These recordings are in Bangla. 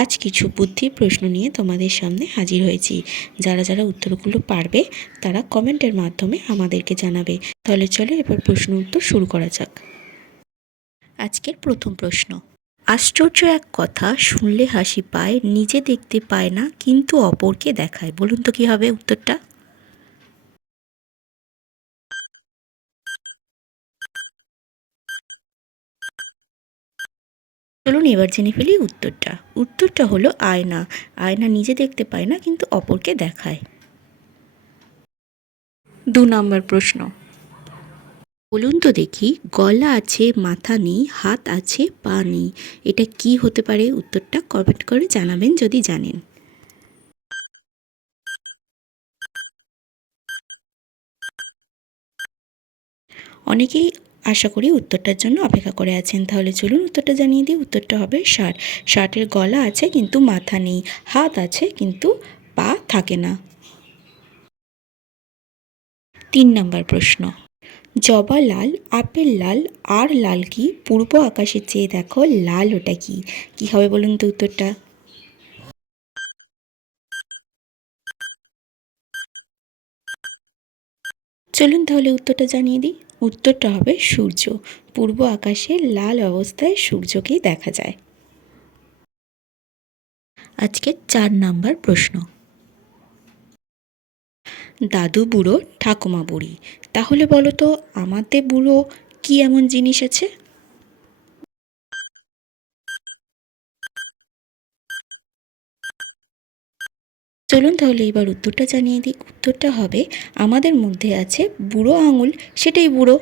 আজ কিছু বুদ্ধির প্রশ্ন নিয়ে তোমাদের সামনে হাজির হয়েছি। যারা যারা উত্তরগুলো পারবে, তারা কমেন্টের মাধ্যমে আমাদেরকে জানাবে। তাহলে চলো এবার প্রশ্ন উত্তর শুরু করা যাক। আজকের প্রথম প্রশ্ন। আশ্চর্য এক কথা শুনলে হাসি পায়, নিজে দেখতে পায় না, কিন্তু অপরকে দেখায়। বলুন তো কী হবে উত্তরটা? চলুন এবার জেনে ফেলি উত্তরটা। উত্তরটা হলো আয়না। আয়না নিজে দেখতে পায় না কিন্তু অপরকে দেখায়। দু নম্বর প্রশ্ন। বলুন তো দেখি গলা আছে মাথা নেই হাত আছে পা নেই। এটা কি হতে পারে? উত্তরটা কমেন্ট করে জানাবেন যদি জানেন। অনেকেই আশা করি উত্তরটার জন্য অপেক্ষা করে আছেন। তাহলে চলুন উত্তরটা জানিয়ে দিই। উত্তরটা হবে শার্ট শার্টের গলা আছে কিন্তু মাথা নেই। হাত আছে কিন্তু পা থাকে না। তিন নম্বর প্রশ্ন। জবা লাল, আপেল লাল, আর লাল কি? পূর্ব আকাশের চেয়ে দেখো লাল ওটা কি? কি হবে বলুন তো উত্তরটা? চলুন তাহলে উত্তরটা জানিয়ে দিই। উত্তরটা হবে সূর্য। পূর্ব আকাশে লাল অবস্থায় সূর্যকেই দেখা যায়। আজকে চার নাম্বার প্রশ্ন। দাদু বুড়ো ঠাকুমা বুড়ি। তাহলে বলো তো, আমাদের বুড়ো কি এমন জিনিস আছে? চলুন তাহলে এবার উত্তরটা জানিয়ে দিই। উত্তরটা হবে, আমাদের মধ্যে আছে বুড়ো আঙুল, সেটাই বুড়ো।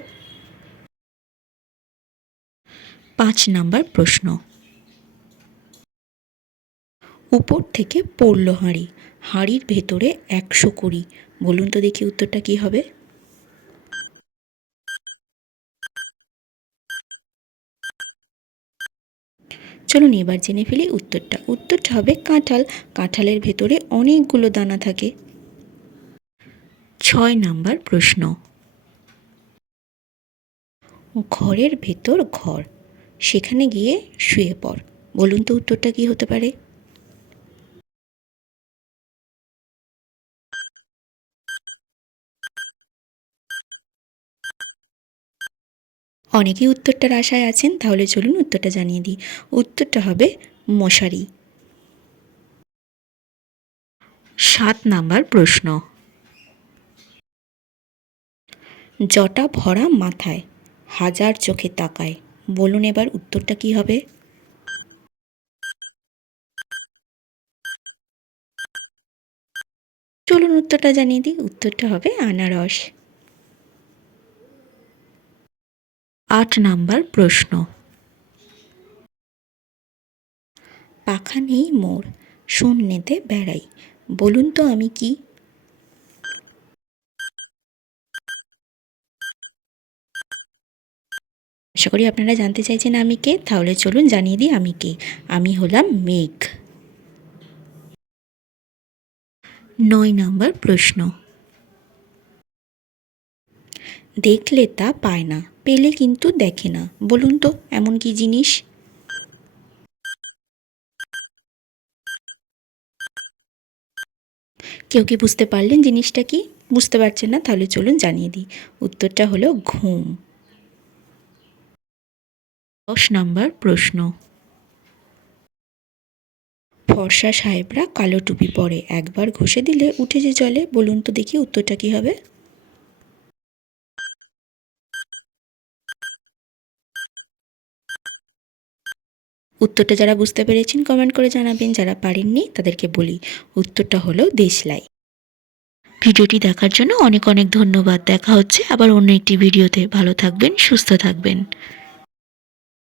পাঁচ নাম্বার প্রশ্ন। উপর থেকে পড়ল হাঁড়ি, হাঁড়ির ভেতরে একশো কুড়ি। বলুন তো দেখি উত্তরটা কি হবে। চলুন এবার জেনে ফেলি উত্তরটা। উত্তরটা হবে কাঁঠাল। কাঁঠালের ভেতরে অনেকগুলো দানা থাকে। ছয় নাম্বার প্রশ্ন। ঘরের ভেতর ঘর, সেখানে গিয়ে শুয়ে পড়। বলুন তো উত্তরটা কি হতে পারে? অনেকেই উত্তরটার আশায় আছেন, তাহলে চলুন উত্তরটা জানিয়ে দিই। উত্তরটা হবে মশারি। সাত নাম্বার প্রশ্ন। জটা ভরা মাথায়, হাজার চোখে তাকায়। বলুন এবার উত্তরটা কি হবে? চলুন উত্তরটা জানিয়ে দিই। উত্তরটা হবে আনারস। আট নাম্বার প্রশ্ন। পাখা নেই মোর শূন্যেতে বেড়াই, বলুন তো আমি কি? আশা করি আপনারা জানতে চাইছেন আমি কে, তাহলে চলুন জানিয়ে দিই আমি কে। আমি হলাম মেঘ। নয় নম্বর প্রশ্ন। দেখলে তা পায় না। পেলে কিন্তু দেখে না। বলুন তো, এমন কি জিনিস? কেউ কি বুঝতে পারলেন জিনিসটা কি? বুঝতে পারছেন না, তাহলে চলুন জানিয়ে দিই। উত্তরটা হলো ঘুম। দশ নম্বর প্রশ্ন। ফর্সা সাহেবরা কালো টুপি পরে একবার ঘষে দিলে উঠে যে জলে। বলুন তো দেখি উত্তরটা কি হবে। উত্তরটা যারা বুঝতে পেরেছেন কমেন্ট করে জানাবেন। যারা পারেননি, তাদেরকে বলি, উত্তরটা হলো দেশলাই। ভিডিওটি দেখার জন্য অনেক অনেক ধন্যবাদ। দেখা হচ্ছে আবার অন্য একটি ভিডিওতে। ভালো থাকবেন, সুস্থ থাকবেন।